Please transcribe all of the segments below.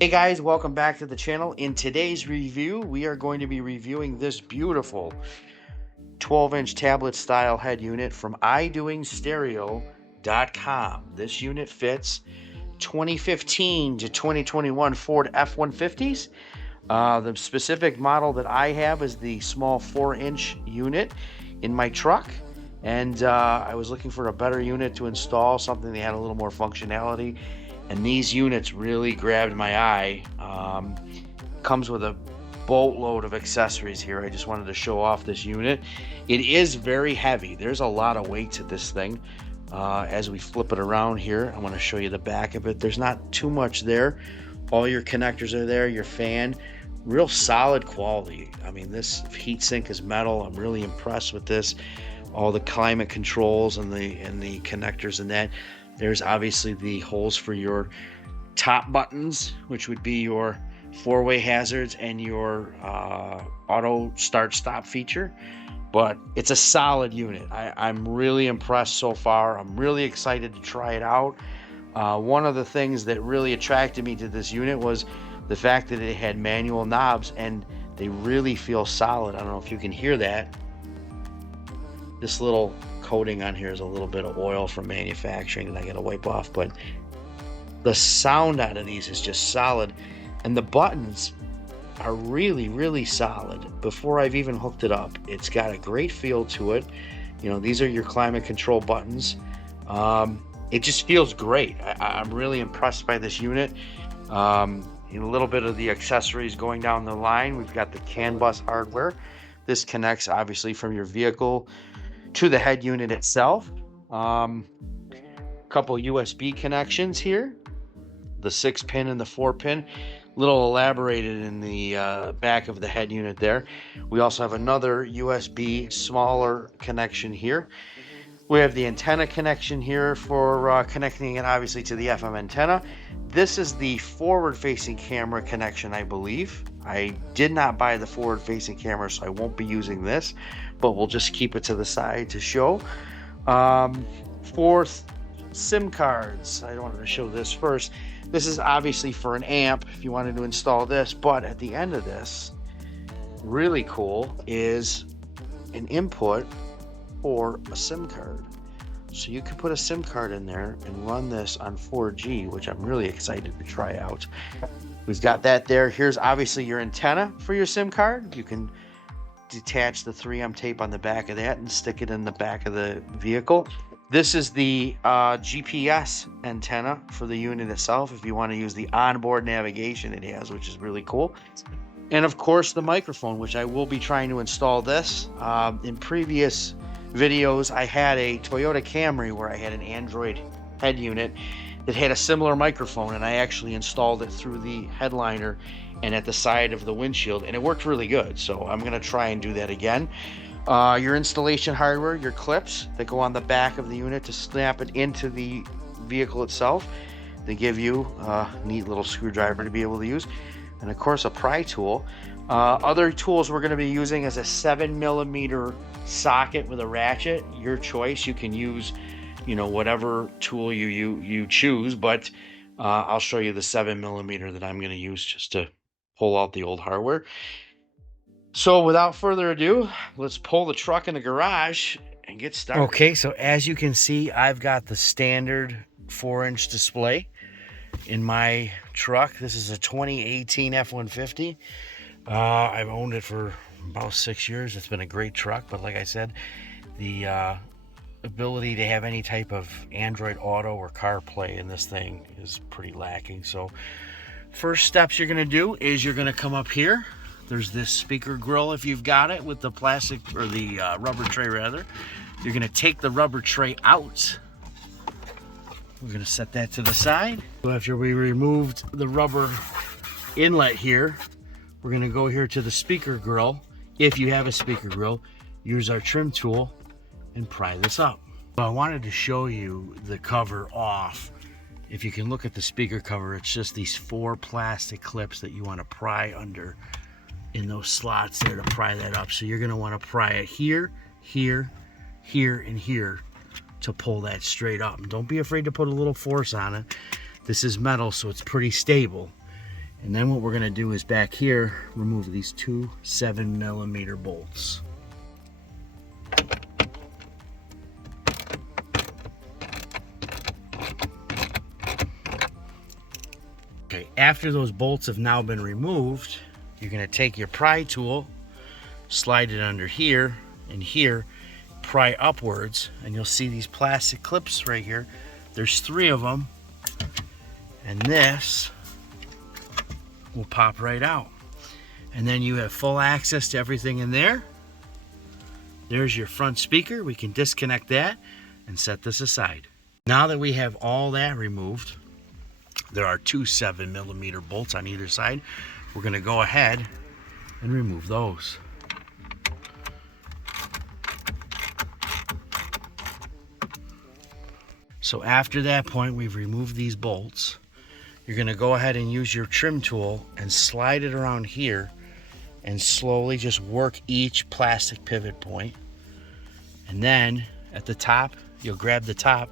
Hey guys, welcome back to the channel. In today's review, we are going to be reviewing this beautiful 12-inch tablet style head unit from IDoingStereo.com. This unit fits 2015 to 2021 Ford F-150s. The specific model that I have is the small 4-inch unit in my truck. And I was looking for a better unit to install, something that had a little more functionality. And these units really grabbed my eye. Comes with a boatload of accessories here. I just wanted to show off this unit. It is very heavy. There's a lot of weight to this thing. As we flip it around here, I want to show you the back of it. There's not too much there. All your connectors are there, your fan. Real solid quality. I mean, this heat sink is metal. I'm really impressed with this. All the climate controls and the connectors and that. There's obviously the holes for your top buttons, which would be your four-way hazards and your auto start-stop feature. But it's a solid unit. I'm really impressed so far. I'm really excited to try it out. One of the things that really attracted me to this unit was the fact that it had manual knobs, and they really feel solid. I don't know if you can hear that. This little coating on here is a little bit of oil from manufacturing that I gotta wipe off, but the sound out of these is just solid, and the buttons are really solid. Before I've even hooked it up, it's got a great feel to it. You know, these are your climate control buttons. It just feels great. I'm really impressed by this unit. A little bit of the accessories going down the line. We've got the CAN bus hardware. This connects obviously from your vehicle to the head unit itself. Couple USB connections here, the 6-pin and the 4-pin, little elaborated in the back of the head unit there. We also have another USB smaller connection here. We have the antenna connection here for connecting it obviously to the FM antenna. This is the forward-facing camera connection, I believe. I did not buy the forward-facing camera, so I won't be using this, but we'll just keep it to the side to show. 4 SIM cards. I wanted to show this first. This is obviously for an amp if you wanted to install this, but at the end of this, really cool, is an input for a SIM card. So you can put a SIM card in there and run this on 4G, which I'm really excited to try out. We've got that there. Here's obviously your antenna for your SIM card. You can detach the 3M tape on the back of that and stick it in the back of the vehicle. This is the GPS antenna for the unit itself, if you want to use the onboard navigation it has, which is really cool. And of course the microphone, which I will be trying to install this. In previous videos, I had a Toyota Camry where I had an Android head unit that had a similar microphone, and I actually installed it through the headliner and at the side of the windshield, and it worked really good. So I'm going to try and do that again. Your installation hardware, your clips that go on the back of the unit to snap it into the vehicle itself. They give you a neat little screwdriver to be able to use, and of course a pry tool. Other tools we're going to be using is a 7mm socket with a ratchet. Your choice. You can use, whatever tool you choose, but I'll show you the 7mm that I'm going to use just to pull out the old hardware. So without further ado, let's pull the truck in the garage and get started. Okay, so as you can see, I've got the standard 4-inch display in my truck. This is a 2018 F-150. I've owned it for about 6 years. It's been a great truck, but like I said, the ability to have any type of Android Auto or CarPlay in this thing is pretty lacking. So first steps you're going to do is you're going to come up here. There's this speaker grill if you've got it with the plastic or the rubber tray rather. You're going to take the rubber tray out. We're going to set that to the side. So after we removed the rubber inlet here, we're going to go here to the speaker grill. If you have a speaker grill, use our trim tool and pry this up. So I wanted to show you the cover off. If you can look at the speaker cover, it's just these 4 plastic clips that you want to pry under in those slots there to pry that up. So you're going to want to pry it here, here, here, and here to pull that straight up. And don't be afraid to put a little force on it. This is metal, so it's pretty stable. And then what we're gonna do is back here, remove these two 7mm bolts. Okay, after those bolts have now been removed, you're gonna take your pry tool, slide it under here and here, pry upwards, and you'll see these plastic clips right here. There's 3 of them, and this will pop right out. And then you have full access to everything in there. There's your front speaker. We can disconnect that and set this aside. Now that we have all that removed, there are 2 7mm bolts on either side. We're gonna go ahead and remove those. So after that point, we've removed these bolts. You're gonna go ahead and use your trim tool and slide it around here and slowly just work each plastic pivot point. And then at the top, you'll grab the top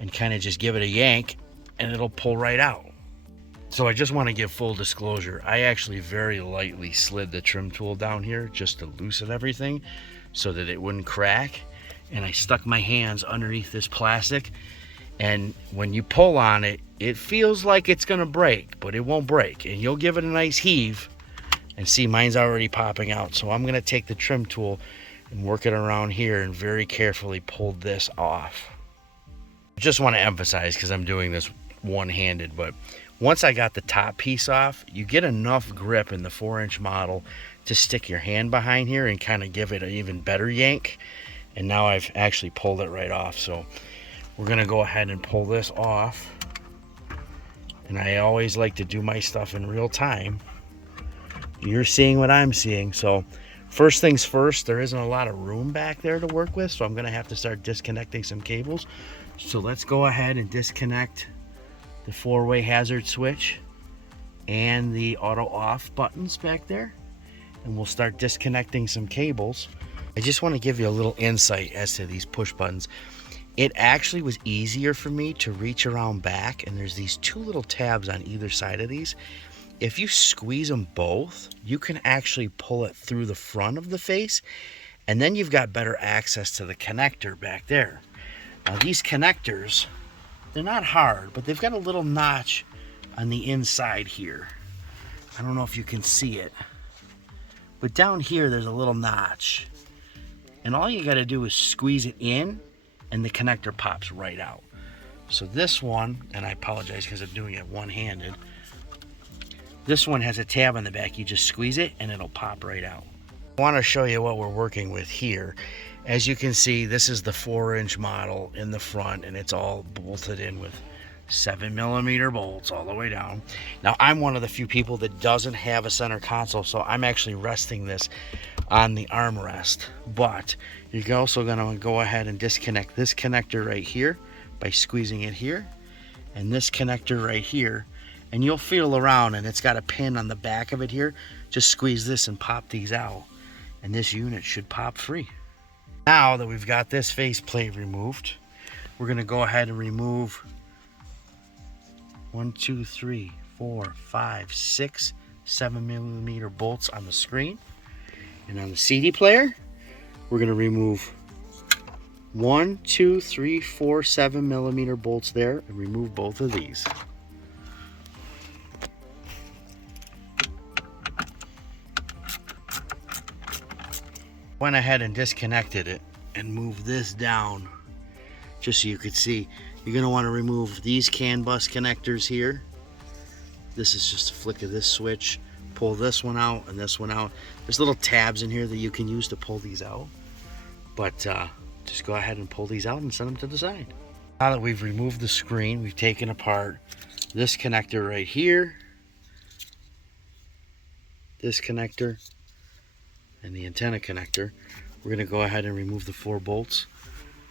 and kind of just give it a yank and it'll pull right out. So I just want to give full disclosure. I actually very lightly slid the trim tool down here just to loosen everything so that it wouldn't crack. And I stuck my hands underneath this plastic, and when you pull on it, it feels like it's gonna break, but it won't break. And you'll give it a nice heave and see mine's already popping out. So I'm gonna take the trim tool and work it around here and very carefully pull this off. I just want to emphasize, because I'm doing this one-handed, but once I got the top piece off, you get enough grip in the 4-inch model to stick your hand behind here and kind of give it an even better yank. And now I've actually pulled it right off. So we're gonna go ahead and pull this off. And I always like to do my stuff in real time. You're seeing what I'm seeing. So first things first, there isn't a lot of room back there to work with, so I'm gonna have to start disconnecting some cables. So let's go ahead and disconnect the 4-way hazard switch and the auto off buttons back there. And we'll start disconnecting some cables. I just want to give you a little insight as to these push buttons. It actually was easier for me to reach around back, and there's these 2 little tabs on either side of these. If you squeeze them both, you can actually pull it through the front of the face, and then you've got better access to the connector back there. Now these connectors, they're not hard, but they've got a little notch on the inside here. I don't know if you can see it, but down here there's a little notch. And all you got to do is squeeze it in and the connector pops right out. So this one, and I apologize because I'm doing it one-handed, this one has a tab on the back. You just squeeze it and it'll pop right out. I want to show you what we're working with here. As you can see, this is the 4-inch model in the front, and it's all bolted in with 7mm bolts all the way down. Now I'm one of the few people that doesn't have a center console, so I'm actually resting this on the armrest. But you're also going to go ahead and disconnect this connector right here by squeezing it here, and this connector right here, and you'll feel around, and it's got a pin on the back of it here. Just squeeze this and pop these out, and this unit should pop free. Now that we've got this faceplate removed, we're going to go ahead and remove 1, 2, 3, 4, 5, 6 7mm bolts on the screen. And on the CD player, we're going to remove 1, 2, 3, 4 7mm bolts there, and remove both of these. Went ahead and disconnected it and moved this down just so you could see. You're going to want to remove these CAN bus connectors here. This is just a flick of this switch. Pull this one out and this one out. There's little tabs in here that you can use to pull these out. But just go ahead and pull these out and set them to the side. Now that we've removed the screen, we've taken apart this connector right here, this connector, and the antenna connector. We're going to go ahead and remove the 4 bolts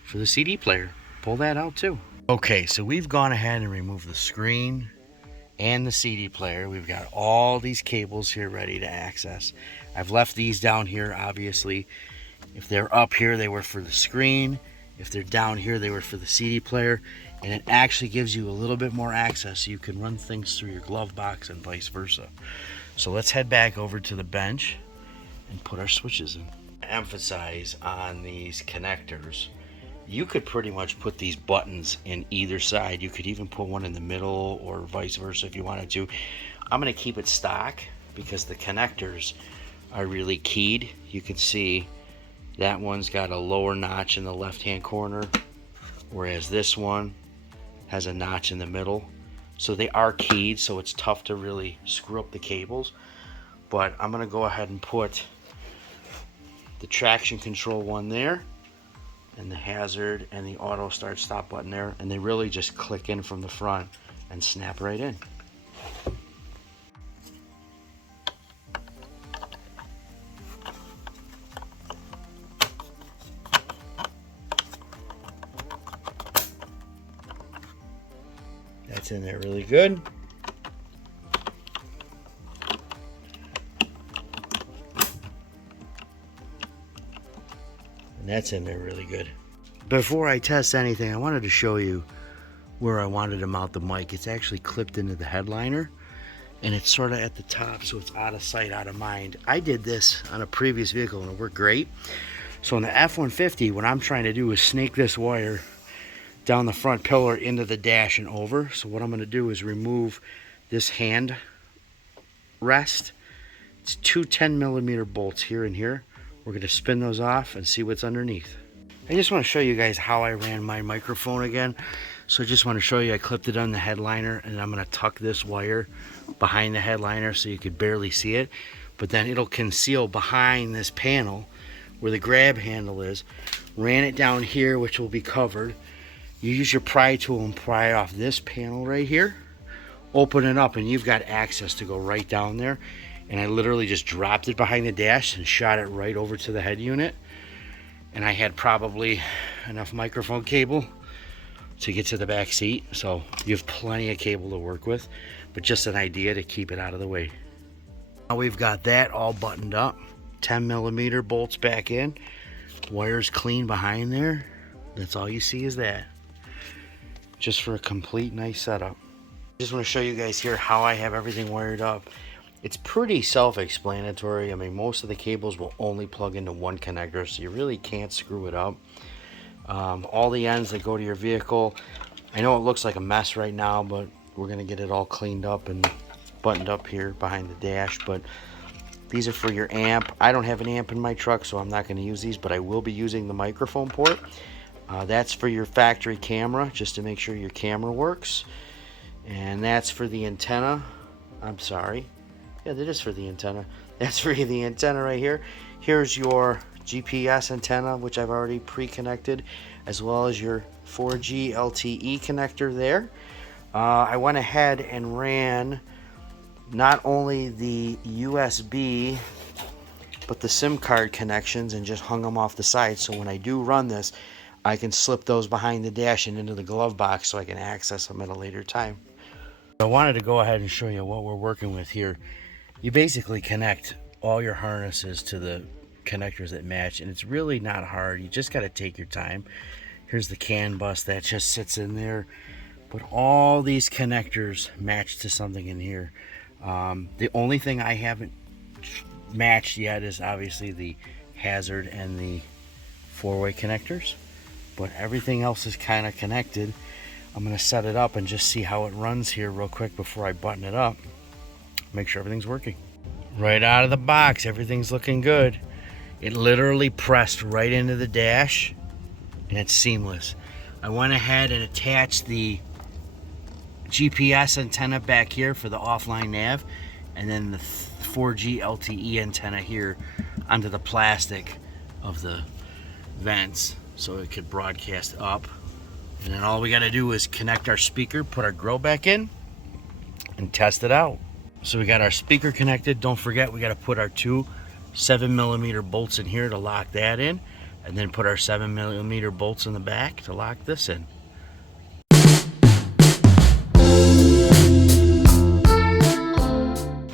for the CD player. Pull that out too. Okay, so we've gone ahead and removed the screen and the CD player. We've got all these cables here ready to access. I've left these down here, obviously. If they're up here, they were for the screen. If they're down here, they were for the CD player, and it actually gives you a little bit more access so you can run things through your glove box and vice versa. So let's head back over to the bench and put our switches in. Emphasize on these connectors. You could pretty much put these buttons in either side. You could even put one in the middle or vice versa if you wanted to. I'm going to keep it stock because the connectors are really keyed. You can see that one's got a lower notch in the left hand corner, whereas this one has a notch in the middle. So they are keyed, so it's tough to really screw up the cables. But I'm going to go ahead and put the traction control one there, and the hazard and the auto start stop button there, and they really just click in from the front and snap right in. That's in there really good. And that's in there really good. Before I test anything, I wanted to show you where I wanted to mount the mic. It's actually clipped into the headliner, and it's sort of at the top, so it's out of sight, out of mind. I did this on a previous vehicle and it worked great. So on the F-150, what I'm trying to do is snake this wire down the front pillar into the dash and over. So what I'm going to do is remove this hand rest. It's two 10mm bolts here and here. We're going to spin those off and see what's underneath. I just want to show you guys how I ran my microphone again. So I just want to show you, I clipped it on the headliner, and I'm going to tuck this wire behind the headliner so you could barely see it, but then it'll conceal behind this panel where the grab handle is. Ran it down here, which will be covered. You use your pry tool and pry off this panel right here, open it up, and you've got access to go right down there. And I literally just dropped it behind the dash and shot it right over to the head unit. And I had probably enough microphone cable to get to the back seat, so you have plenty of cable to work with, but just an idea to keep it out of the way. Now we've got that all buttoned up, 10mm bolts back in, wires clean behind there. That's all you see is that, just for a complete nice setup. Just want to show you guys here how I have everything wired up. It's pretty self-explanatory. I mean, most of the cables will only plug into one connector, so you really can't screw it up. All the ends that go to your vehicle, I know it looks like a mess right now, but we're going to get it all cleaned up and buttoned up here behind the dash. But these are for your amp. I don't have an amp in my truck, so I'm not going to use these, but I will be using the microphone port. That's for your factory camera, just to make sure your camera works. And that's for the antenna. I'm sorry. Yeah, that is for the antenna. That's for the antenna right here. Here's your GPS antenna, which I've already pre-connected, as well as your 4G LTE connector there. I went ahead and ran not only the USB, but the SIM card connections, and just hung them off the side. So when I do run this, I can slip those behind the dash and into the glove box so I can access them at a later time. I wanted to go ahead and show you what we're working with here. You basically connect all your harnesses to the connectors that match, and it's really not hard. You just got to take your time. Here's the CAN bus that just sits in there, but all these connectors match to something in here. The only thing I haven't matched yet is obviously the hazard and the four-way connectors, but everything else is kind of connected. I'm going to set it up and just see how it runs here real quick before I button it up. Make sure everything's working. Right out of the box, everything's looking good. It literally pressed right into the dash, and it's seamless. I went ahead and attached the GPS antenna back here for the offline nav, and then the 4G LTE antenna here onto the plastic of the vents so it could broadcast up. And then all we got to do is connect our speaker, put our grill back in, and test it out. So we got our speaker connected. Don't forget, we got to put our two 7mm bolts in here to lock that in, and then put our 7mm bolts in the back to lock this in.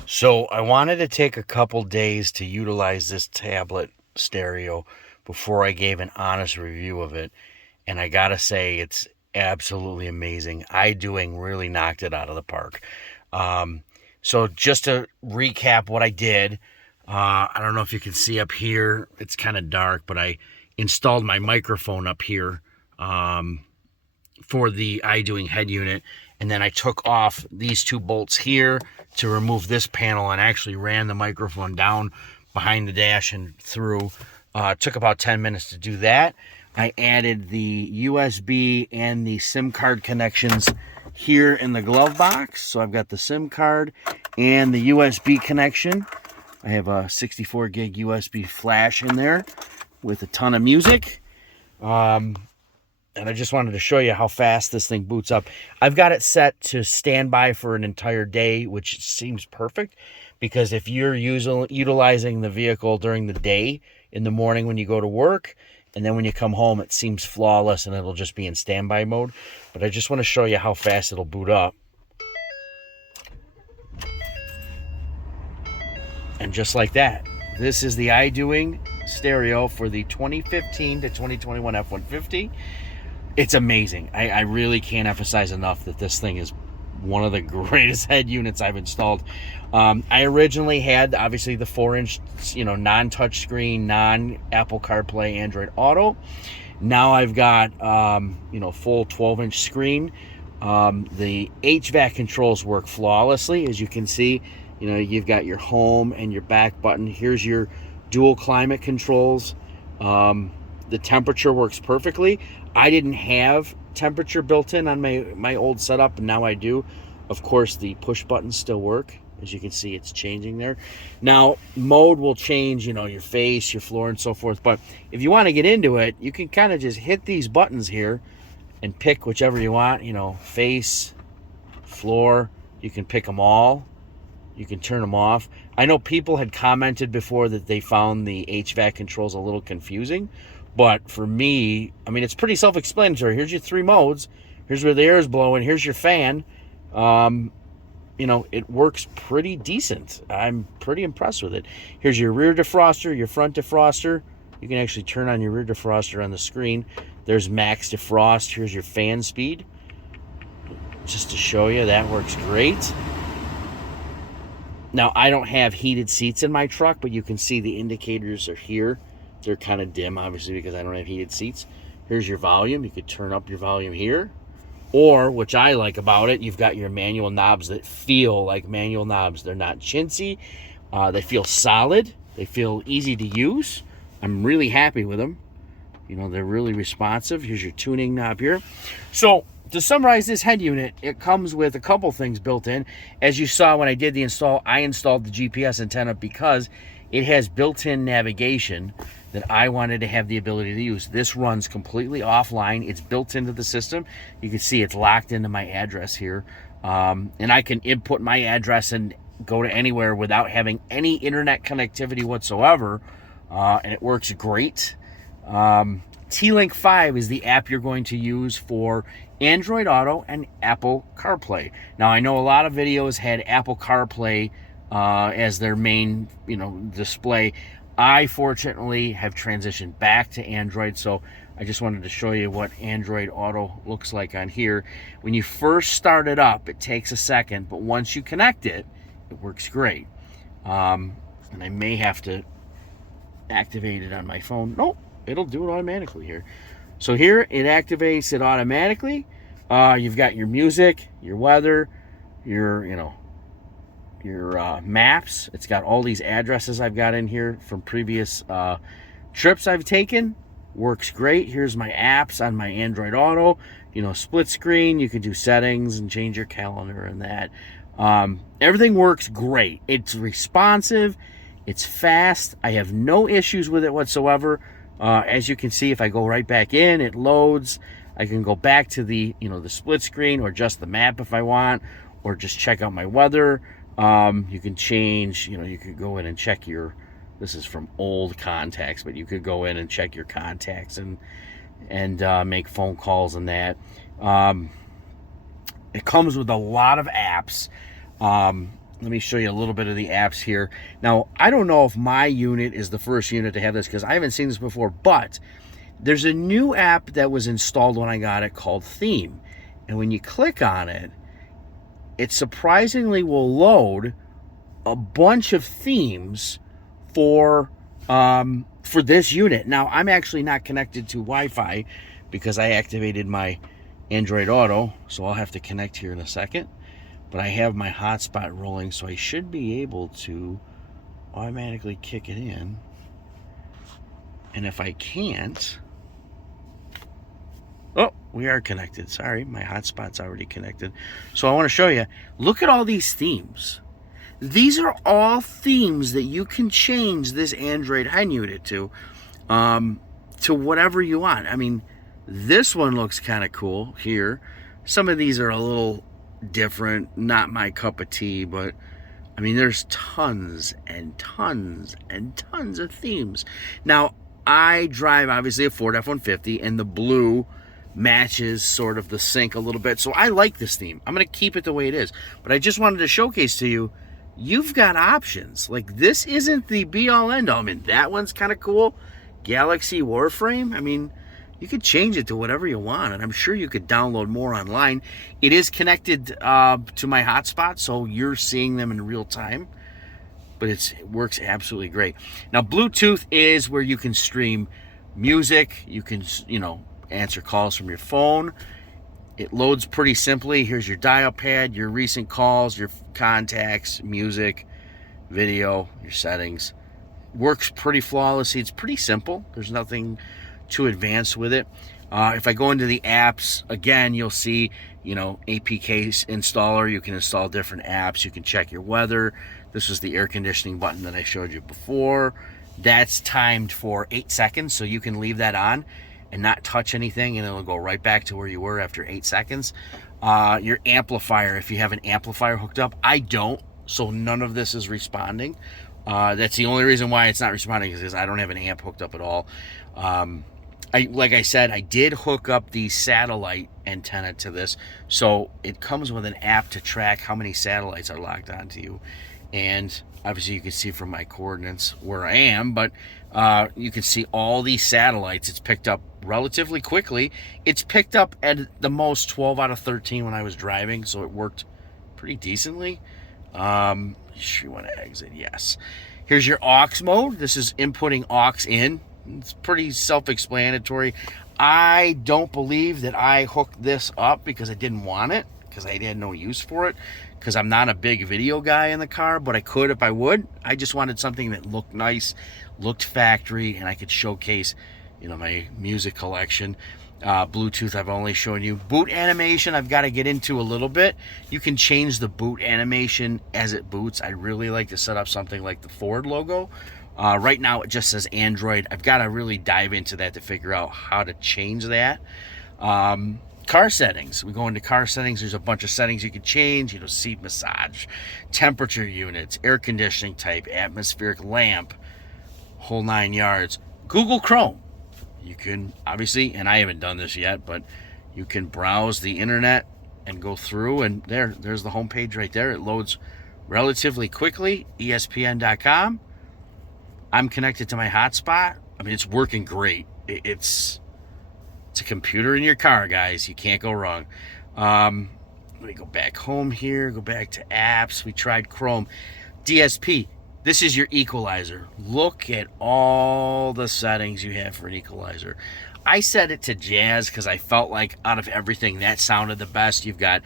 So I wanted to take a couple days to utilize this tablet stereo before I gave an honest review of it. and I gotta say, it's absolutely amazing. IDoing really knocked it out of the park. So just to recap what I did, I don't know if you can see up here, it's kind of dark, but I installed my microphone up here for the IDoing head unit, and then I took off these two bolts here to remove this panel and actually ran the microphone down behind the dash and through. It took about 10 minutes to do that. I added the USB and the SIM card connections here in the glove box. So I've got the SIM card and the USB connection. I have a 64 gig USB flash in there with a ton of music. And I just wanted to show you how fast this thing boots up. I've got it set to standby for an entire day, which seems perfect, because if you're utilizing the vehicle during the day, in the morning when you go to work, and then when you come home, it seems flawless and it'll just be in standby mode. But I just want to show you how fast it'll boot up. And just like that, this is the IDoing stereo for the 2015 to 2021 F-150. It's amazing. I really can't emphasize enough that this thing is one of the greatest head units I've installed. I originally had, obviously, the 4-inch, non-touch screen, non-Apple Carplay, Android Auto. Now I've got, full 12-inch screen. The HVAC controls work flawlessly. As you can see, you've got your home and your back button. Here's your dual climate controls. The temperature works perfectly. I didn't have temperature built in on my old setup, and now I do. Of course, the push buttons still work. As you can see, it's changing there. Now, mode will change, your face, your floor, and so forth. But if you want to get into it, you can kind of just hit these buttons here and pick whichever you want, face, floor. You can pick them all. You can turn them off. I know people had commented before that they found the HVAC controls a little confusing. But for me, it's pretty self-explanatory. Here's your 3 modes. Here's where the air is blowing. Here's your fan. It works pretty decent. I'm pretty impressed with it. Here's your rear defroster, your front defroster. You can actually turn on your rear defroster on the screen. There's max defrost. Here's your fan speed. Just to show you, that works great. Now, I don't have heated seats in my truck, but you can see the indicators are here. They're kind of dim, obviously, because I don't have heated seats. Here's your volume. You could turn up your volume here. Or, which I like about it, you've got your manual knobs that feel like manual knobs. They're not chintzy. They feel solid. They feel easy to use. I'm really happy with them. They're really responsive. Here's your tuning knob here. So, to summarize this head unit, it comes with a couple things built in. As you saw when I did the install, I installed the GPS antenna because it has built-in navigation that I wanted to have the ability to use. This runs completely offline. It's built into the system. You can see it's locked into my address here. And I can input my address and go to anywhere without having any internet connectivity whatsoever. And it works great. T-Link 5 is the app you're going to use for Android Auto and Apple CarPlay. Now, I know a lot of videos had Apple CarPlay as their main, display. I fortunately have transitioned back to Android, so I just wanted to show you what Android Auto looks like on here. When you first start it up, it takes a second, but once you connect it, it works great. And I may have to activate it on my phone. Nope, it'll do it automatically here. So here, it activates it automatically. You've got your music, your weather, your maps. It's got all these addresses I've got in here from previous trips I've taken. Works great. Here's my apps on my Android Auto. Split screen. You can do settings and change your calendar and that. Everything works great. It's responsive. It's fast. I have no issues with it whatsoever. As you can see, if I go right back in, it loads. I can go back to the the split screen or just the map if I want, or just check out my weather. You can change, you could go in and check this is from old contacts, but you could go in and check your contacts and make phone calls and that. It comes with a lot of apps. Let me show you a little bit of the apps here. Now, I don't know if my unit is the first unit to have this because I haven't seen this before, but There's a new app that was installed when I got it called Theme. And when you click on it, it surprisingly will load a bunch of themes for this unit. Now, I'm actually not connected to Wi-Fi because I activated my Android Auto, so I'll have to connect here in a second. But I have my hotspot rolling, so I should be able to automatically kick it in. And if I can't... Oh, we are connected. Sorry, my hotspot's already connected. So I want to show you. Look at all these themes. These are all themes that you can change this Android head unit to whatever you want. I mean, this one looks kind of cool here. Some of these are a little different, not my cup of tea, but I mean, there's tons and tons and tons of themes. Now, I drive obviously a Ford F-150, and the blue matches sort of the sync a little bit. So I like this theme. I'm going to keep it the way it is. But I just wanted to showcase to you, you've got options. Like, this isn't the be-all end-all. I mean, that one's kind of cool. Galaxy Warframe. I mean, you could change it to whatever you want, and I'm sure you could download more online. It is connected to my hotspot, so you're seeing them in real time. But it works absolutely great. Now, Bluetooth is where you can stream music. You can, answer calls from your phone. It loads pretty simply. Here's your dial pad, your recent calls, your contacts, music, video, your settings. Works pretty flawlessly. It's pretty simple. There's nothing too advanced with it. If I go into the apps, again, you'll see, APK installer. You can install different apps. You can check your weather. This was the air conditioning button that I showed you before. That's timed for 8 seconds, so you can leave that on and not touch anything, and it'll go right back to where you were after 8 seconds. Your amplifier, if you have an amplifier hooked up, I don't, so none of this is responding. That's the only reason why it's not responding, is because I don't have an amp hooked up at all. Like I said, I did hook up the satellite antenna to this, so it comes with an app to track how many satellites are locked onto you. And obviously you can see from my coordinates where I am, but you can see all these satellites. It's picked up relatively quickly. It's picked up at the most 12 out of 13 when I was driving, so it worked pretty decently. Sure, you want to exit? Yes. Here's your aux mode. This is inputting aux in. It's pretty self-explanatory. I don't believe that I hooked this up because I didn't want it, because I had no use for it, because I'm not a big video guy in the car, but I could if I would. I just wanted something that looked nice, looked factory, and I could showcase, my music collection. Bluetooth, I've only shown you. Boot animation, I've got to get into a little bit. You can change the boot animation as it boots. I really like to set up something like the Ford logo. Right now, it just says Android. I've got to really dive into that to figure out how to change that. Car settings. We go into car settings. There's a bunch of settings you can change. Seat massage, temperature units, air conditioning type, atmospheric lamp, whole 9 yards. Google Chrome. You can, obviously, and I haven't done this yet, but you can browse the internet and go through, and there's the homepage right there. It loads relatively quickly. ESPN.com. I'm connected to my hotspot. I mean, it's working great. It's a computer in your car, guys. You can't go wrong. Let me go back home here. Go back to apps. We tried Chrome. DSP. This is your equalizer. Look at all the settings you have for an equalizer. I set it to jazz because I felt like out of everything that sounded the best. You've got,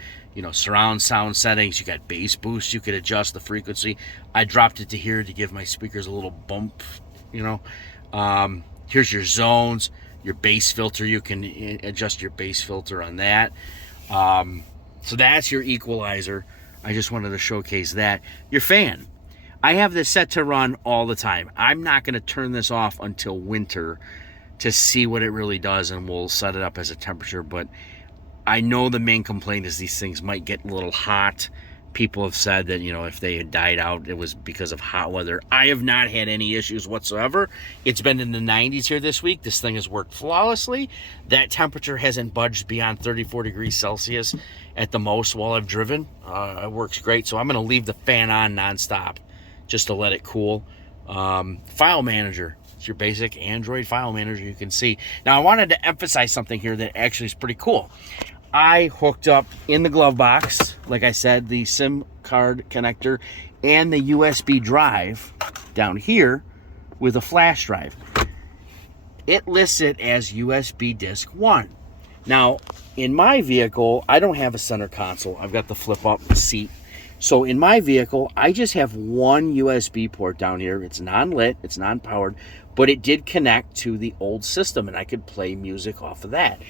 surround sound settings. You got bass boost. You could adjust the frequency. I dropped it to here to give my speakers a little bump, Here's your zones, your bass filter. You can adjust your bass filter on that. So that's your equalizer. I just wanted to showcase that. Your fan. I have this set to run all the time. I'm not going to turn this off until winter to see what it really does, and we'll set it up as a temperature. But I know the main complaint is these things might get a little hot. People have said that, if they had died out, it was because of hot weather. I have not had any issues whatsoever. It's been in the 90s here this week. This thing has worked flawlessly. That temperature hasn't budged beyond 34 degrees Celsius at the most while I've driven. It works great. So I'm going to leave the fan on nonstop just to let it cool. File manager. It's your basic Android file manager, you can see. Now, I wanted to emphasize something here that actually is pretty cool. I hooked up in the glove box, like I said, the SIM card connector and the USB drive down here with a flash drive. It lists it as USB disk 1. Now, in my vehicle, I don't have a center console. I've got the flip-up seat. So in my vehicle, I just have one USB port down here. It's non-lit, it's non-powered, but it did connect to the old system, and I could play music off of that.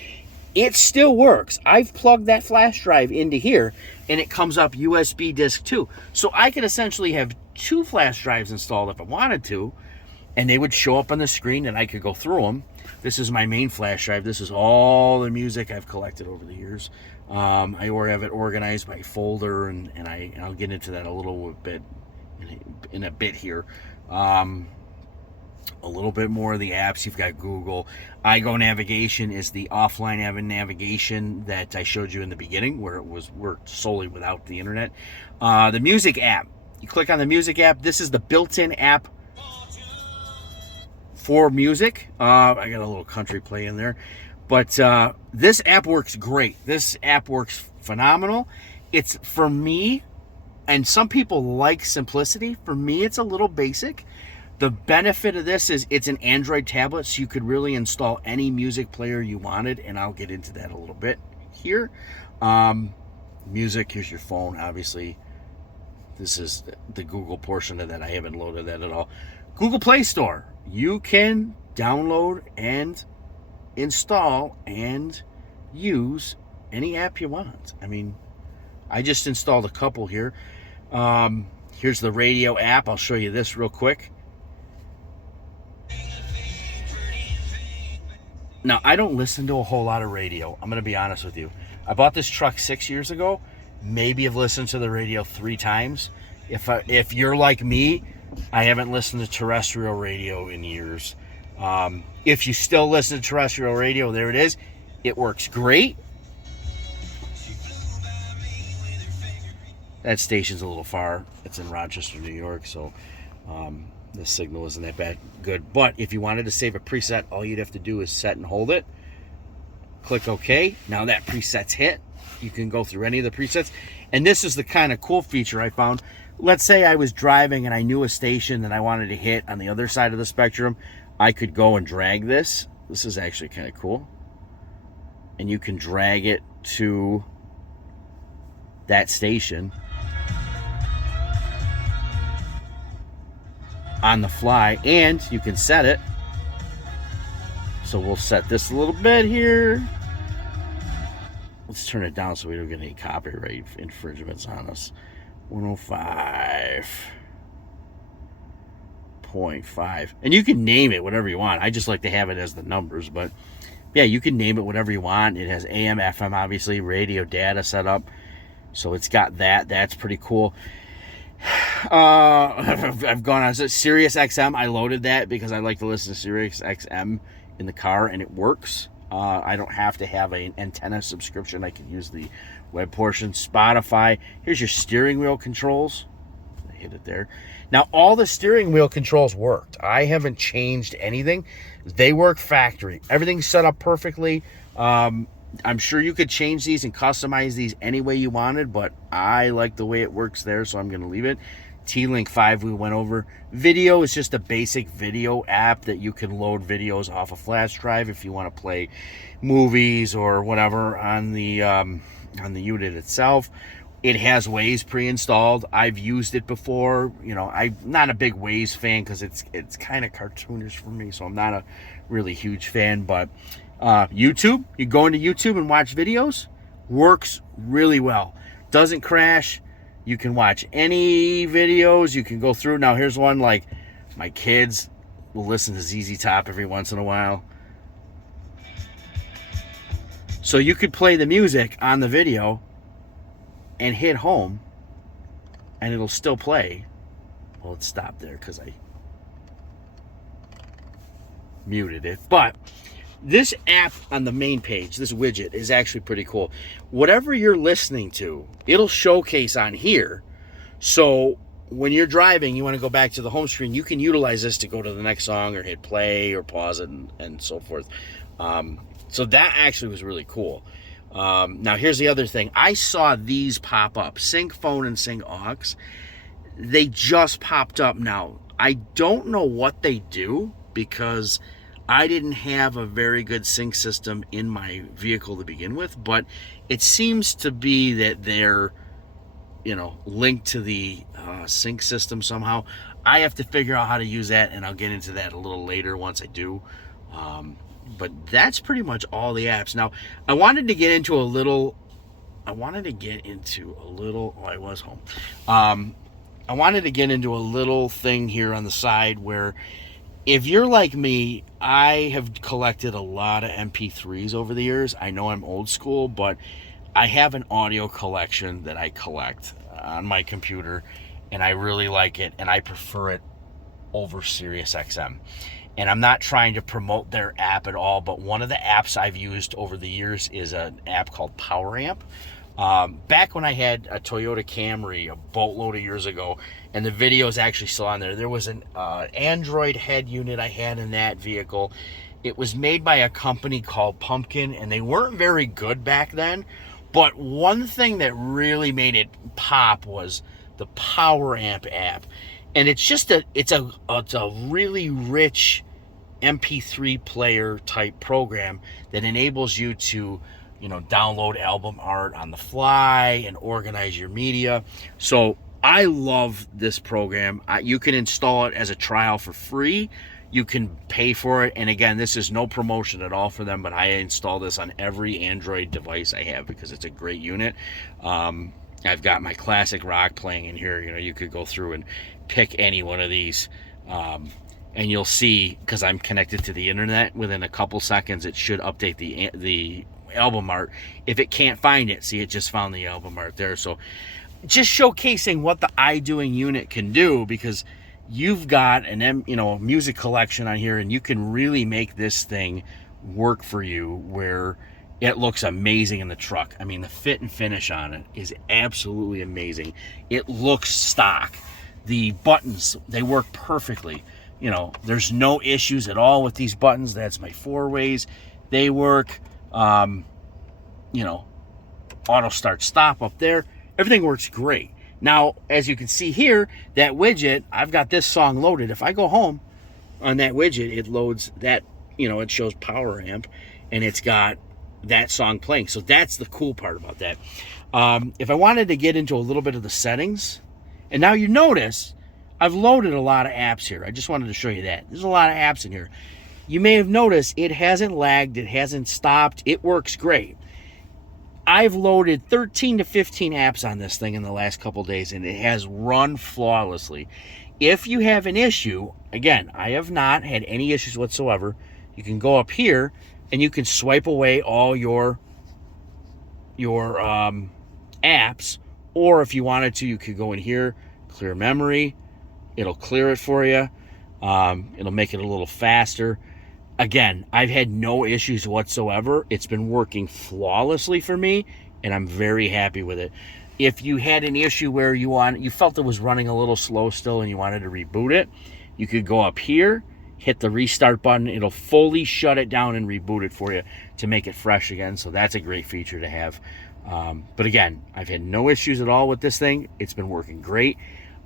It still works. I've plugged that flash drive into here, and it comes up USB disk 2. So I could essentially have 2 flash drives installed if I wanted to, and they would show up on the screen, and I could go through them. This is my main flash drive. This is all the music I've collected over the years. I have it organized by folder, and I'll get into that a little bit in a bit here. A little bit more of the apps. You've got Google. iGo navigation is the offline navigation that I showed you in the beginning, where it worked solely without the internet. The music app. You click on the music app. This is the built-in app for music. I got a little country play in there. But this app works great. This app works phenomenal. It's, for me, and some people like simplicity. For me, it's a little basic. The benefit of this is it's an Android tablet, so you could really install any music player you wanted, and I'll get into that a little bit here. Music, here's your phone, obviously. This is the Google portion of that. I haven't loaded that at all. Google Play Store. You can download and install and use any app you want. I mean, I just installed a couple here. Here's the radio app. I'll show you this real quick. Now, I don't listen to a whole lot of radio. I'm going to be honest with you. I bought this truck 6 years ago. Maybe I've listened to the radio 3 times. If you're like me, I haven't listened to terrestrial radio in years. If you still listen to terrestrial radio, there it is. It works great. That station's a little far. It's in Rochester, New York, so the signal isn't that bad good. But if you wanted to save a preset, all you'd have to do is set and hold it. Click OK. Now that preset's hit. You can go through any of the presets. And this is the kind of cool feature I found. Let's say I was driving and I knew a station that I wanted to hit on the other side of the spectrum. I could go and drag this. This is actually kind of cool. And you can drag it to that station on the fly, and you can set it. So we'll set this a little bit here. Let's turn it down so we don't get any copyright infringements on us. 105.5. And you can name it whatever you want. I just like to have it as the numbers, but yeah, you can name it whatever you want. It has AM, FM, obviously, radio data set up. So it's got that. That's pretty cool. I've gone on Sirius XM. I loaded that because I like to listen to Sirius XM in the car, and it works. I don't have to have an antenna subscription. I can use the web portion. Spotify. Here's your steering wheel controls. I hit it there. Now, all the steering wheel controls worked. I haven't changed anything. They work factory. Everything's set up perfectly. I'm sure you could change these and customize these any way you wanted, but I like the way it works there, so I'm going to leave it. T-Link 5 we went over. Video is just a basic video app that you can load videos off a flash drive if you want to play movies or whatever on the unit itself. It has Waze pre-installed. I've used it before. You know, I'm not a big Waze fan because it's kind of cartoonish for me, so I'm not a really huge fan, but YouTube, you go into YouTube and watch videos, works really well. Doesn't crash. You can watch any videos. You can go through. Now, here's one like my kids will listen to ZZ Top every once in a while. So you could play the music on the video and hit home, and it'll still play. Well, it stopped there because I muted it. But this app on the main page, this widget, is actually pretty cool. Whatever you're listening to, it'll showcase on here. So when you're driving, you want to go back to the home screen, you can utilize this to go to the next song or hit play or pause it and so forth. So that actually was really cool. Now, here's the other thing. I saw these pop up, Sync Phone and Sync Aux. They just popped up now. I don't know what they do because I didn't have a very good sync system in my vehicle to begin with, but it seems to be that they're, linked to the sync system somehow. I have to figure out how to use that, and I'll get into that a little later once I do. But that's pretty much all the apps. Now, I wanted to get into a little, I wanted to get into a little thing here on the side where, if you're like me, I have collected a lot of MP3s over the years. I know I'm old school, but I have an audio collection that I collect on my computer, and I really like it, and I prefer it over SiriusXM. And I'm not trying to promote their app at all, but one of the apps I've used over the years is an app called PowerAmp. Back when I had a Toyota Camry a boatload of years ago, and the video is actually still on there, there was an Android head unit I had in that vehicle. It was made by a company called Pumpkin, and they weren't very good back then. But one thing that really made it pop was the PowerAmp app. And it's just it's a really rich MP3 player type program that enables you to, download album art on the fly and organize your media. So I love this program. You can install it as a trial for free. You can pay for it. And again, this is no promotion at all for them, but I install this on every Android device I have because it's a great unit. I've got my classic rock playing in here. You could go through and pick any one of these, and you'll see, because I'm connected to the internet, within a couple seconds it should update the album art. If it can't find it, see, it just found the album art there. So just showcasing what the IDoing unit can do, because you've got a music collection on here, and you can really make this thing work for you where it looks amazing in the truck. I mean, the fit and finish on it is absolutely amazing. It looks stock. The buttons, they work perfectly. There's no issues at all with these buttons. That's my 4-ways. They work. Auto start stop up there. Everything works great. Now, as you can see here, that widget, I've got this song loaded. If I go home on that widget, it loads that, it shows PowerAmp, and it's got that song playing. So that's the cool part about that. If I wanted to get into a little bit of the settings, and now you notice I've loaded a lot of apps here. I just wanted to show you that. There's a lot of apps in here. You may have noticed it hasn't lagged. It hasn't stopped. It works great. I've loaded 13 to 15 apps on this thing in the last couple days, and it has run flawlessly. If you have an issue, again, I have not had any issues whatsoever. You can go up here, and you can swipe away all your apps, or if you wanted to, you could go in here, clear memory. It'll clear it for you. It'll make it a little faster. Again, I've had no issues whatsoever. It's been working flawlessly for me, and I'm very happy with it. If you had an issue where you felt it was running a little slow still and you wanted to reboot it, you could go up here, hit the restart button. It'll fully shut it down and reboot it for you to make it fresh again. So that's a great feature to have. But again, I've had no issues at all with this thing. It's been working great.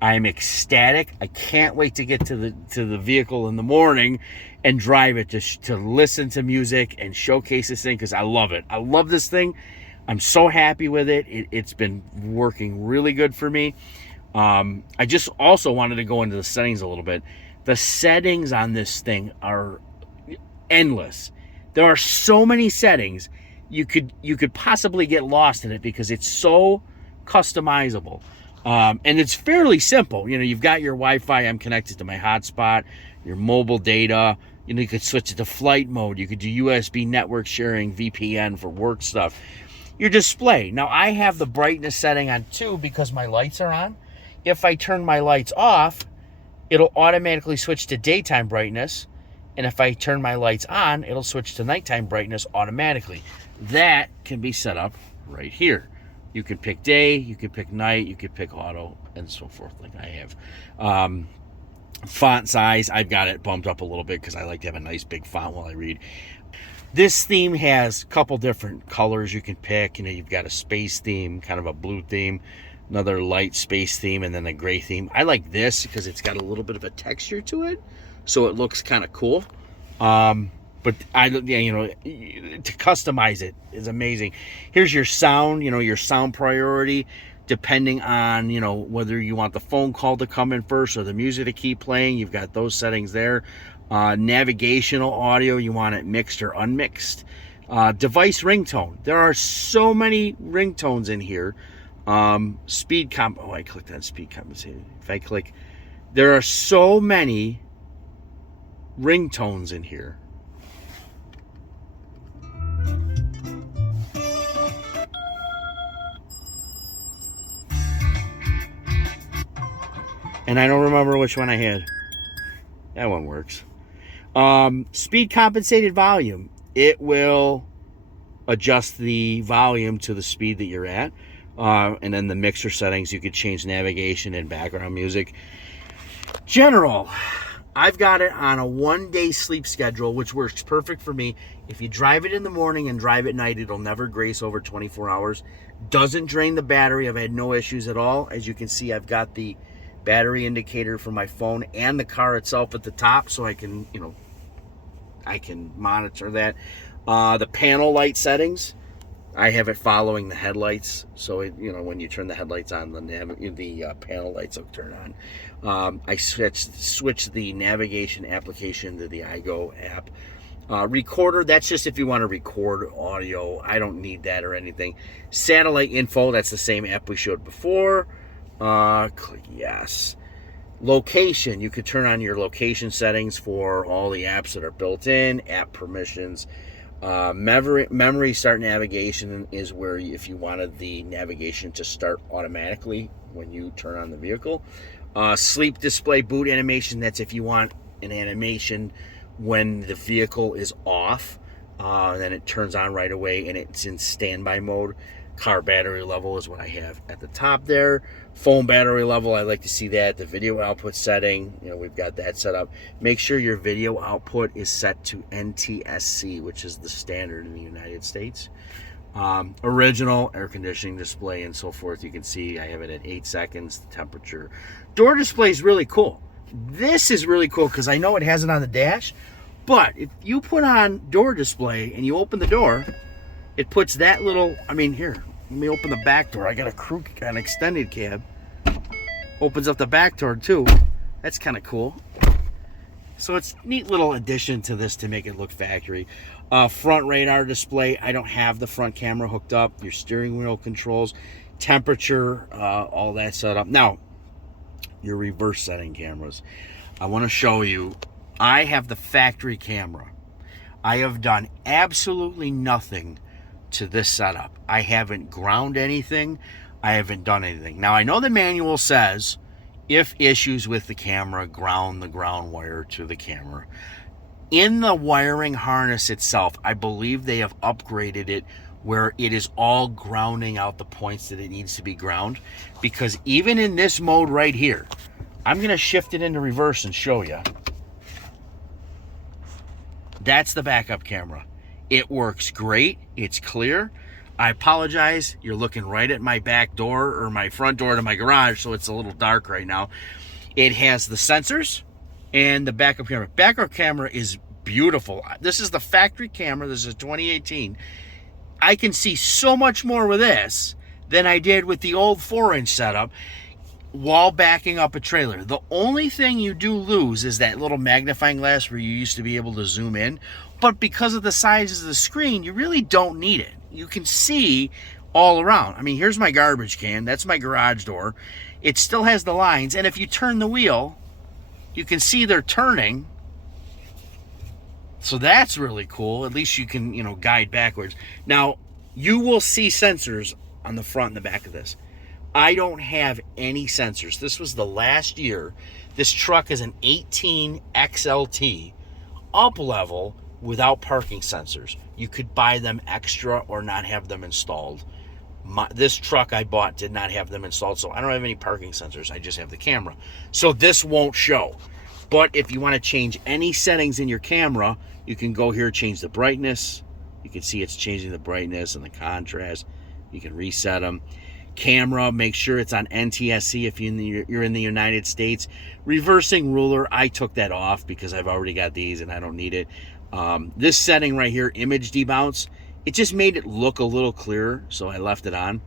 I'm ecstatic. I can't wait to get to the vehicle in the morning and drive it to listen to music and showcase this thing, because I love it. I love this thing. I'm so happy with it. It's been working really good for me. I just also wanted to go into the settings a little bit. The settings on this thing are endless. There are so many settings. You could possibly get lost in it because it's so customizable. And it's fairly simple. You've got your Wi-Fi. I'm connected to my hotspot, your mobile data. You could switch it to flight mode. You could do USB network sharing, VPN for work stuff. Your display. Now, I have the brightness setting on 2 because my lights are on. If I turn my lights off, it'll automatically switch to daytime brightness. And if I turn my lights on, it'll switch to nighttime brightness automatically. That can be set up right here. You could pick day, you could pick night, you could pick auto, and so forth, like I have. Font size, I've got it bumped up a little bit because I like to have a nice big font while I read. This theme has a couple different colors you can pick. You know, you've got a space theme, kind of a blue theme, another light space theme, and then a gray theme. I like this because it's got a little bit of a texture to it, so it looks kind of cool. But to customize it is amazing. Here's your sound, your sound priority, depending on, whether you want the phone call to come in first or the music to keep playing. You've got those settings there. Navigational audio, you want it mixed or unmixed. Device ringtone. There are so many ringtones in here. Speed comp. Oh, I clicked on speed compensation. If I click, there are so many ringtones in here. And I don't remember which one I had. That one works. Speed compensated volume. It will adjust the volume to the speed that you're at. And then the mixer settings, you could change navigation and background music. General. I've got it on a 1-day sleep schedule, which works perfect for me. If you drive it in the morning and drive at night, it'll never grace over 24 hours. Doesn't drain the battery. I've had no issues at all. As you can see, I've got the battery indicator for my phone and the car itself at the top, so I can, I can monitor that. The panel light settings, I have it following the headlights, so when you turn the headlights on, the panel lights will turn on. I switched the navigation application to the iGo app. Recorder, that's just if you want to record audio. I don't need that or anything. Satellite info, that's the same app we showed before. Click yes. Location, you could turn on your location settings for all the apps that are built in. App permissions. Memory start navigation is where if you wanted the navigation to start automatically when you turn on the vehicle. Sleep display boot animation, that's if you want an animation when the vehicle is off, then it turns on right away and it's in standby mode. Car battery level is what I have at the top there. Phone battery level, I like to see that. The video output setting, we've got that set up. Make sure your video output is set to NTSC, which is the standard in the United States. Original air conditioning display and so forth. You can see I have it at 8 seconds. The temperature. Door display is really cool. This is really cool because I know it has it on the dash, but if you put on door display and you open the door, it puts that little, here, let me open the back door. I got an extended cab. Opens up the back door too. That's kind of cool. So it's a neat little addition to this to make it look factory. Front radar display. I don't have the front camera hooked up. Your steering wheel controls, temperature, all that set up. Now, your reverse setting cameras. I want to show you. I have the factory camera. I have done absolutely nothing to this setup. I haven't ground anything. I haven't done anything. Now, I know the manual says if issues with the camera, ground the ground wire to the camera. In the wiring harness itself, I believe they have upgraded it where it is all grounding out the points that it needs to be ground, because even in this mode right here, I'm going to shift it into reverse and show you. That's the backup camera. It works great. It's clear. I apologize. You're looking right at my back door or my front door to my garage, so it's a little dark right now. It has the sensors and the backup camera. Backup camera is beautiful. This is the factory camera. This is 2018. I can see so much more with this than I did with the old 4-inch setup while backing up a trailer. The only thing you do lose is that little magnifying glass where you used to be able to zoom in. But because of the size of the screen, you really don't need it. You can see all around. Here's my garbage can. That's my garage door. It still has the lines. And if you turn the wheel, you can see they're turning. So that's really cool. At least you can, guide backwards. Now, you will see sensors on the front and the back of this. I don't have any sensors. This was the last year. This truck is an 18 XLT up level without parking sensors. You could buy them extra or not have them installed. This truck I bought did not have them installed, so I don't have any parking sensors. I just have the camera. So this won't show. But if you want to change any settings in your camera, you can go here, change the brightness. You can see it's changing the brightness and the contrast. You can reset them. Camera, make sure it's on NTSC if you're in the United States. Reversing ruler, I took that off because I've already got these and I don't need it. This setting right here, image debounce, it just made it look a little clearer, so I left it on.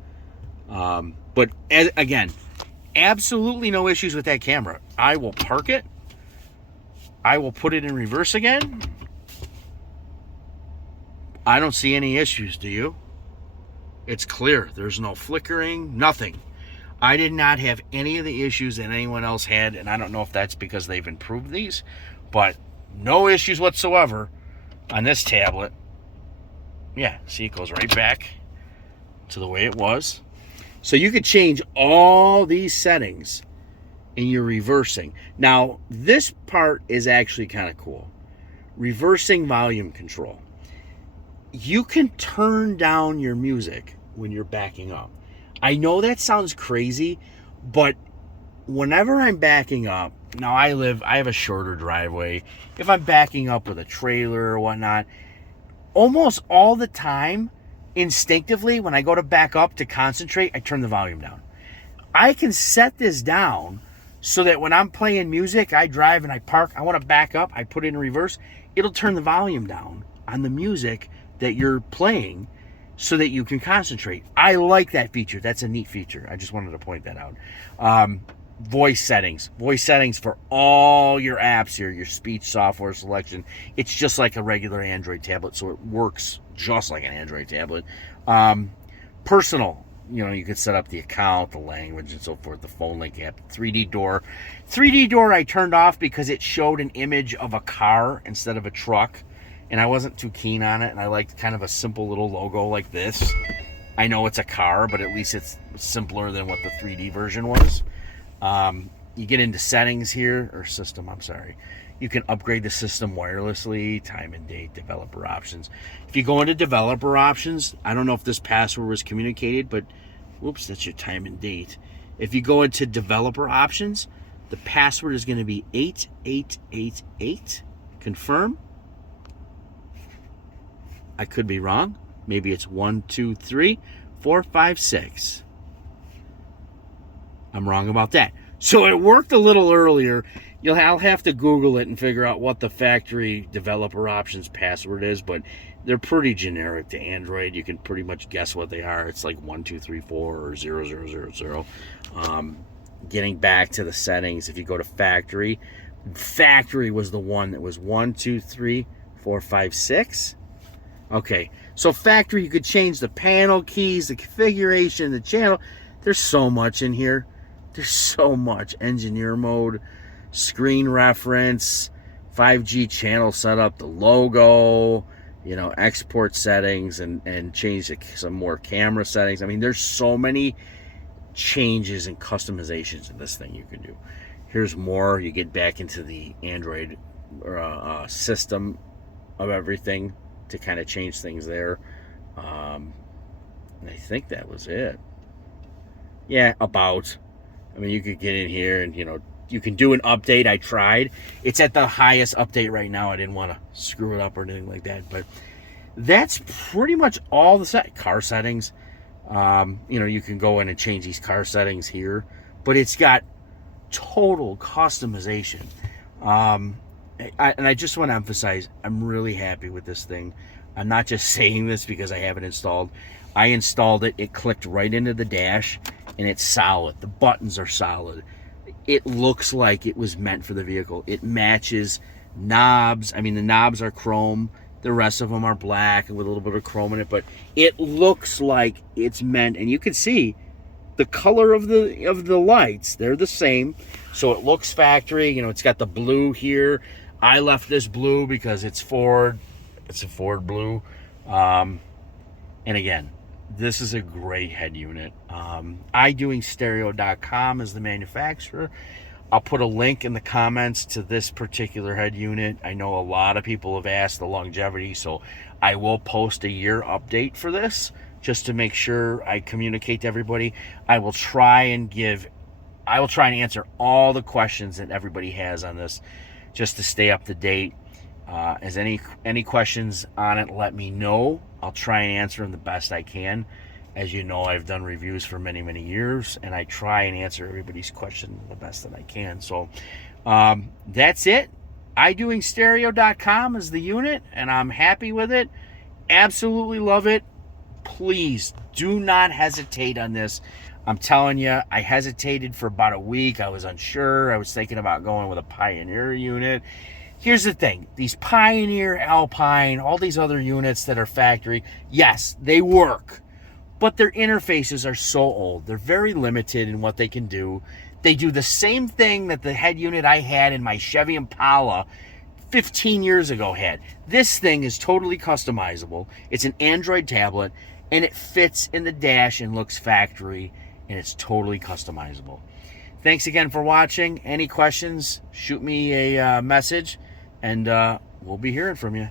But again, absolutely no issues with that camera. I will park it. I will put it in reverse again. I don't see any issues, do you? It's clear. There's no flickering, nothing. I did not have any of the issues that anyone else had, and I don't know if that's because they've improved these, but no issues whatsoever on this tablet. Yeah, see, it goes right back to the way it was. So you could change all these settings in your reversing. Now, this part is actually kind of cool. Reversing volume control. You can turn down your music when you're backing up. I know that sounds crazy, but whenever I'm backing up, now I have a shorter driveway. If I'm backing up with a trailer or whatnot, almost all the time, instinctively, when I go to back up to concentrate, I turn the volume down. I can set this down so that when I'm playing music, I drive and I park, I want to back up, I put it in reverse, it'll turn the volume down on the music that you're playing so that you can concentrate. I like that feature. That's a neat feature. I just wanted to point that out. Voice settings. Voice settings for all your apps here, your speech software selection. It's just like a regular Android tablet, so it works just like an Android tablet. Personal. You could set up the account, the language, and so forth, the phone link app, 3D door. 3D door I turned off because it showed an image of a car instead of a truck, and I wasn't too keen on it, and I liked kind of a simple little logo like this. I know it's a car, but at least it's simpler than what the 3D version was. You get into settings here, or system, I'm sorry. You can upgrade the system wirelessly, time and date, developer options. If you go into developer options, I don't know if this password was communicated, but whoops, that's your time and date. If you go into developer options, the password is going to be 8888. Confirm. I could be wrong. Maybe it's 123456. I'm wrong about that. So it worked a little earlier. I'll have to Google it and figure out what the factory developer options password is, but they're pretty generic to Android. You can pretty much guess what they are. It's like 1234 or 0000. Getting back to the settings, if you go to factory was the one that was 123456. Okay, so factory, you could change the panel keys, the configuration, the channel. There's so much in here. There's so much. Engineer mode, screen reference, 5G channel setup, the logo, export settings, and change some more camera settings. I mean, there's so many changes and customizations in this thing you can do. Here's more. You get back into the Android system of everything to kind of change things there. And I think that was it. Yeah, about. I mean, you could get in here and, you can do an update. I tried. It's at the highest update right now. I didn't want to screw it up or anything like that. But that's pretty much all the car settings. You can go in and change these car settings here. But it's got total customization. And I just want to emphasize, I'm really happy with this thing. I'm not just saying this because I have it installed. I installed it. It clicked right into the dash, and it's solid. The buttons are solid. It looks like it was meant for the vehicle. It matches knobs. I mean, the knobs are chrome. The rest of them are black with a little bit of chrome in it, but it looks like it's meant. And you can see the color of the lights. They're the same, so it looks factory. It's got the blue here. I left this blue because it's Ford. It's a Ford blue. And again, this is a great head unit. IDoingStereo.com is the manufacturer. I'll put a link in the comments to this particular head unit. I know a lot of people have asked the longevity, so I will post a year update for this just to make sure I communicate to everybody. I will try and answer all the questions that everybody has on this, just to stay up to date. As any questions on it, let me know. I'll try and answer them the best I can. As you know, I've done reviews for many, many years, and I try and answer everybody's question the best that I can. So that's it. IDoingStereo.com is the unit, and I'm happy with it. Absolutely love it. Please do not hesitate on this. I'm telling you, I hesitated for about a week. I was unsure. I was thinking about going with a Pioneer unit. Here's the thing. These Pioneer, Alpine, all these other units that are factory, yes, they work. But their interfaces are so old. They're very limited in what they can do. They do the same thing that the head unit I had in my Chevy Impala 15 years ago had. This thing is totally customizable. It's an Android tablet, and it fits in the dash and looks factory, and it's totally customizable. Thanks again for watching. Any questions, shoot me a message, and we'll be hearing from you.